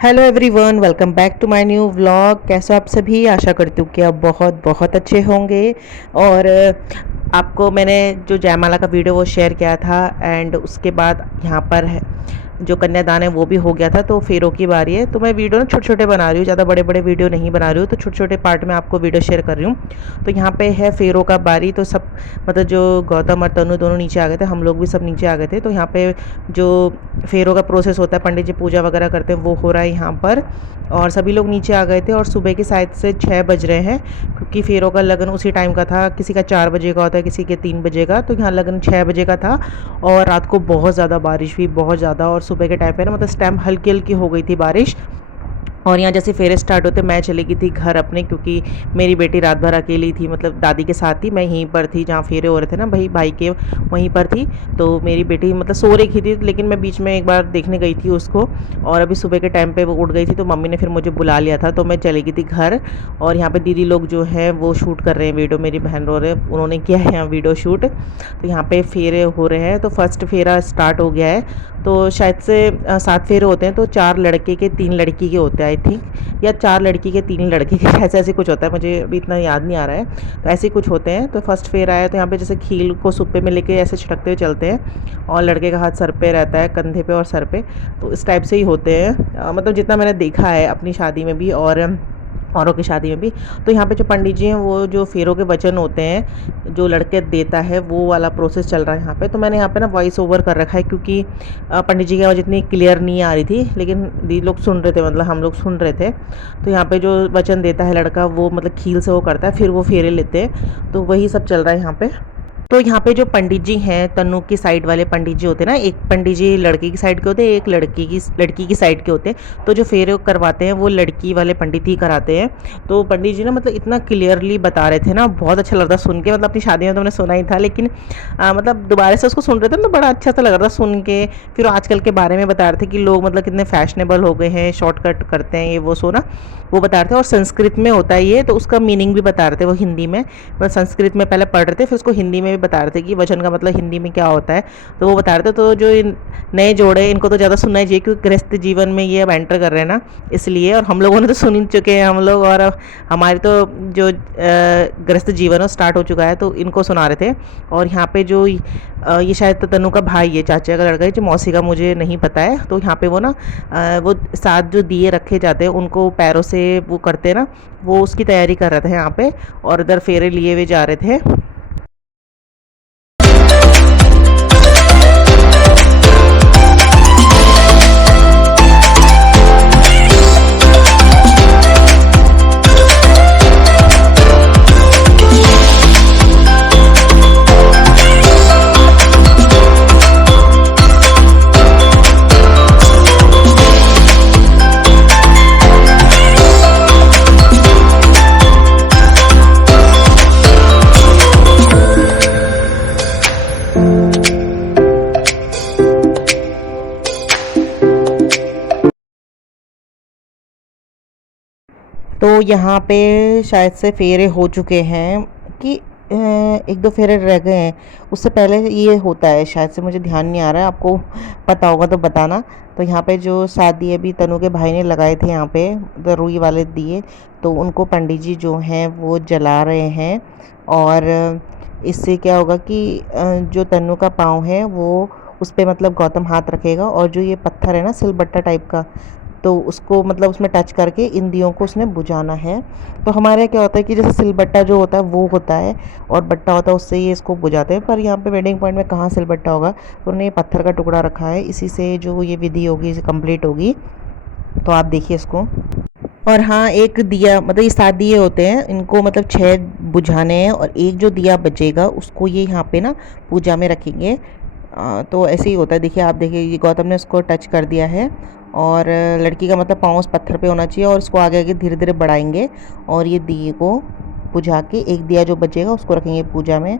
Hello everyone, welcome back to my new vlog. कैसे हो आप सभी? आशा करती हूँ कि आप बहुत बहुत अच्छे होंगे। और आपको मैंने जो जयमाला का वीडियो वो शेयर किया था, एंड उसके बाद यहाँ पर जो कन्यादान है वो भी हो गया था। तो फेरों की बारी है, तो मैं वीडियो ना छोटे छोटे बना रही हूँ, ज़्यादा बड़े बड़े वीडियो नहीं बना रही हूँ। तो छोटे छोटे पार्ट में आपको वीडियो शेयर कर रही हूँ। तो यहाँ पे है फेरों का बारी। तो सब मतलब जो गौतम और तनु दोनों नीचे आ गए थे, हम लोग भी सब नीचे आ गए थे। तो यहाँ पे जो फेरों का प्रोसेस होता है, पंडित जी पूजा वगैरह करते हैं, वो हो रहा है यहाँ पर। और सभी लोग नीचे आ गए थे। और सुबह के शायद से 6 बज रहे हैं, क्योंकि फेरों का लगन उसी टाइम का था। किसी का 4 बजे का होता है, किसी के 3 बजे का। तो यहाँ लगन 6 बजे का था। और रात को बहुत ज़्यादा बारिश हुई, बहुत ज़्यादा। और सुबह के टाइम पे ना मतलब इस टाइम हल्की हल्की हो गई थी बारिश। और यहाँ जैसे फेरे स्टार्ट होते मैं चली गई थी घर अपने, क्योंकि मेरी बेटी रात भर अकेली थी, मतलब दादी के साथ थी। मैं यहीं पर थी जहाँ फेरे हो रहे थे ना, भाई के वहीं पर थी। तो मेरी बेटी मतलब सो रही थी, लेकिन मैं बीच में एक बार देखने गई थी उसको। और अभी सुबह के टाइम पे वो उठ गई थी, तो मम्मी ने फिर मुझे बुला लिया था, तो मैं चली गई थी घर। और यहाँ पे दीदी लोग जो हैं वो शूट कर रहे हैं वीडियो, मेरी बहन रो रहे हैं, उन्होंने किया है यहाँ वीडियो शूट। तो यहाँ पे फेरे हो रहे हैं। तो फर्स्ट फेरा स्टार्ट हो गया है। तो शायद से 7 फेरे होते हैं, तो 4 लड़के के 3 लड़की के होते हैं आई थिंक, या 4 लड़की के 3 लड़के के, ऐसे ऐसे कुछ होता है, मुझे अभी इतना याद नहीं आ रहा है। तो ऐसे कुछ होते हैं। तो फर्स्ट फेरा है, तो यहाँ पे जैसे खील को सुप्पे में लेके ऐसे छिटकते हुए चलते हैं, और लड़के का हाथ सर पे रहता है, कंधे पे और सर पे। तो इस टाइप से ही होते हैं, मतलब जितना मैंने देखा है अपनी शादी में भी और औरों की शादी में भी। तो यहाँ पे जो पंडित जी हैं वो जो फेरों के वचन होते हैं जो लड़के देता है, वो वाला प्रोसेस चल रहा है यहाँ पे। तो मैंने यहाँ पे ना वॉइस ओवर कर रखा है, क्योंकि पंडित जी की आवाज़ इतनी क्लियर नहीं आ रही थी, लेकिन दीदी लोग सुन रहे थे, मतलब हम लोग सुन रहे थे। तो यहाँ पे जो वचन देता है लड़का, वो मतलब खील से वो करता है, फिर वो फेरे लेते हैं। तो वही सब चल रहा है यहाँ पे। तो यहाँ पे जो पंडित जी हैं, तनु की साइड वाले पंडित जी होते हैं ना, एक पंडित जी लड़के की साइड के होते हैं, एक लड़की की साइड के होते हैं। तो जो फेरे करवाते हैं वो लड़की वाले पंडित ही कराते हैं। तो पंडित जी ना मतलब इतना क्लियरली बता रहे थे ना, बहुत अच्छा लग रहा सुन के। मतलब अपनी शादी में तो मैंने सुना ही था, लेकिन मतलब दोबारा से उसको सुन रहे थे तो बड़ा अच्छा सा लग रहा था सुन के। फिर आजकल के बारे में बता रहे थे कि लोग मतलब कितने फैशनेबल हो गए हैं, शॉर्टकट करते हैं, ये वो सोना वो बता रहे थे। और संस्कृत में होता है ये, तो उसका मीनिंग भी बता रहे थे वो हिंदी में। मतलब संस्कृत में पहले पढ़ रहे थे, फिर उसको हिंदी में भी बता रहे थे कि वचन का मतलब हिंदी में क्या होता है। तो वो बता रहे थे। तो जो नए जोड़े, इनको तो ज़्यादा सुनना ही चाहिए, क्योंकि गृहस्थ जीवन में ये अब एंटर कर रहे हैं ना, इसलिए। और हम लोगों ने तो सुन ही चुके हैं हम लोग, और हमारी तो जो गृहस्थ जीवन है स्टार्ट हो चुका है, तो इनको सुना रहे थे। और यहाँ पे जो ये शायद तो तनु का भाई है, चाचा का लड़का है, जो मौसी का मुझे नहीं पता है। तो यहाँ पे वो ना वो 7 जो दिए रखे जाते हैं उनको पैरों से वो करते हैं ना, वो उसकी तैयारी कर रहे थे यहाँ पे। और इधर फेरे लिए हुए जा रहे थे। तो यहाँ पे शायद से फेरे हो चुके हैं, कि 1-2 फेरे रह गए हैं। उससे पहले ये होता है शायद से, मुझे ध्यान नहीं आ रहा है, आपको पता होगा तो बताना। तो यहाँ पे जो 7 दिए भी तनु के भाई ने लगाए थे यहाँ पे, तो रुई वाले दिए, तो उनको पंडित जी जो हैं वो जला रहे हैं। और इससे क्या होगा कि जो तनु का पाँव है वो उस पर मतलब गौतम हाथ रखेगा, और जो ये पत्थर है ना सिलबट्टा टाइप का, तो उसको मतलब उसमें टच करके इन दियों को उसने बुझाना है। तो हमारे यहाँ क्या होता है कि जैसे सिलबट्टा जो होता है वो होता है, और बट्टा होता है, उससे ये इसको बुझाते हैं। पर यहाँ पे वेडिंग पॉइंट में कहाँ सिलबट्टा होगा, तो उन्होंने ये पत्थर का टुकड़ा रखा है, इसी से जो ये विधि होगी कंप्लीट होगी। तो आप देखिए इसको। और हाँ, एक दिया मतलब ये 7 दिए होते हैं, इनको मतलब 6 बुझाने हैं, और एक जो दिया बचेगा उसको ये यहाँ पे ना पूजा में रखेंगे। तो ऐसे ही होता है। देखिए, आप देखिए, ये गौतम ने उसको टच कर दिया है, और लड़की का मतलब पाँव उस पत्थर पे होना चाहिए, और इसको आगे आगे धीरे धीरे बढ़ाएंगे, और ये दिए को बुझा के एक दिया जो बचेगा उसको रखेंगे पूजा में।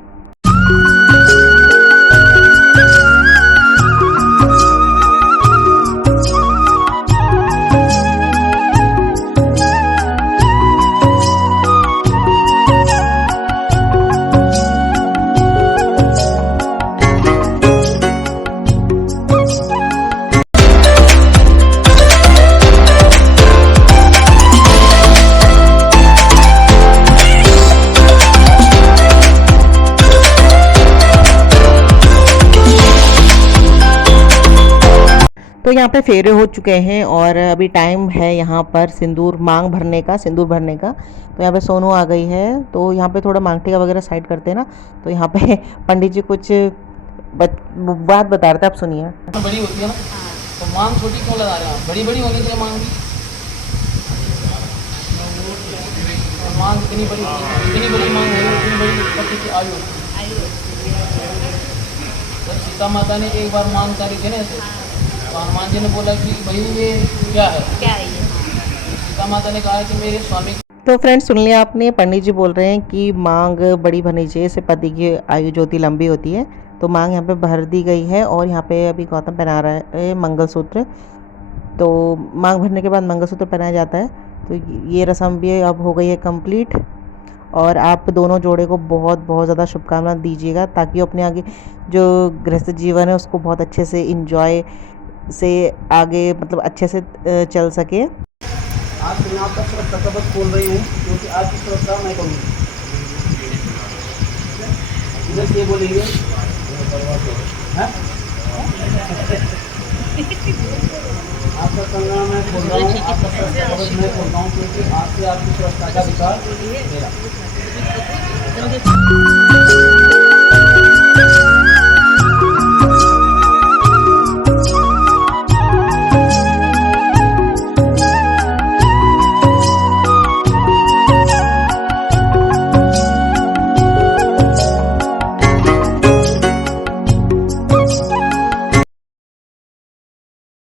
तो यहाँ पे फेरे हो चुके हैं और अभी टाइम है यहाँ पर सिंदूर मांग भरने का, सिंदूर भरने का। तो यहाँ पे सोनू आ गई है, तो यहाँ पे थोड़ा मांग टीका वगैरह साइड करते हैं ना। तो यहाँ पे पंडित जी कुछ बात बता रहे थे, आप सुनिए। बड़ी होती है ना, तो मांग छोटी क्यों लगा रहे हैं? बड़ी बड़ी होनी चाहिए मांग भी। तो मांग इतनी बड़ी मांग है, उतनी बड़ी पति की आयु। जब सीता माता ने एक बार मांग करी थी ना ऐसे, तो हनुमान जी ने बोला कि भाई ये क्या है? सीता माता ने कहा कि मेरे स्वामी। तो फ्रेंड्स सुन लिया आपने, पंडित जी बोल रहे हैं कि मांग बड़ी भरनी चाहिए, इससे पति की आयु जो होती लंबी होती है। तो मांग यहाँ पे भर दी गई है और यहाँ पे अभी गौतम पहना रहा है मंगलसूत्र। तो मांग भरने के बाद मंगलसूत्र पहनाया जाता है। तो ये रस्म भी अब हो गई है कंप्लीट। और आप दोनों जोड़े को बहुत बहुत ज़्यादा शुभकामनाएं दीजिएगा, ताकि वो अपने आगे जो गृहस्थ जीवन है उसको बहुत अच्छे से इंजॉय से आगे मतलब अच्छे से चल सके। आज मैं आपका सुरक्षा कवच खोल रही हूँ, क्योंकि आज की सुरक्षा मैं करूँगी। इधर से बोलेंगे हाँ? आपका कंगना मैं खोल रहा हूँ, आपका सुरक्षा कवच मैं खोल रहा हूँ, क्योंकि आज से आपकी सुरक्षा का विकास मेरा।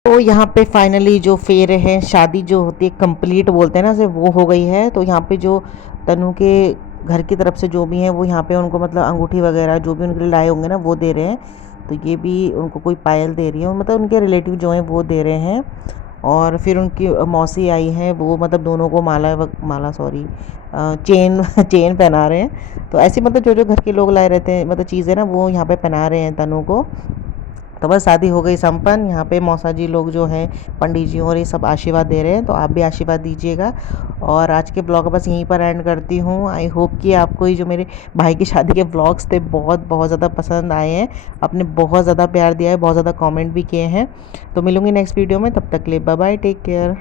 तो यहाँ पे फाइनली जो फेरे हैं, शादी जो होती है कंप्लीट बोलते हैं ना से, वो हो गई है। तो यहाँ पे जो तनु के घर की तरफ से जो भी हैं वो यहाँ पे उनको मतलब अंगूठी वगैरह जो भी उनके लिए लाए होंगे ना वो दे रहे हैं। तो ये भी उनको कोई पायल दे रही है, मतलब उनके रिलेटिव जो हैं वो दे रहे हैं। और फिर उनकी मौसी आई हैं, वो मतलब दोनों को माला सॉरी चेन चेन पहना रहे हैं। तो ऐसे मतलब जो जो घर के लोग लाए रहते हैं मतलब चीज़ें ना, वो यहाँ पे पहना रहे हैं तनु को। तो बस शादी हो गई संपन्न। यहाँ पे मौसा जी लोग जो हैं, पंडित जी और ये सब आशीर्वाद दे रहे हैं, तो आप भी आशीर्वाद दीजिएगा। और आज के ब्लॉग बस यहीं पर एंड करती हूँ। आई होप कि आपको ये जो मेरे भाई की शादी के ब्लॉग्स थे बहुत बहुत ज़्यादा पसंद आए हैं। आपने बहुत ज़्यादा प्यार दिया है, बहुत ज़्यादा कमेंट भी किए हैं। तो मिलूँगी नेक्स्ट वीडियो में, तब तक के लिए बाय बाय, टेक केयर।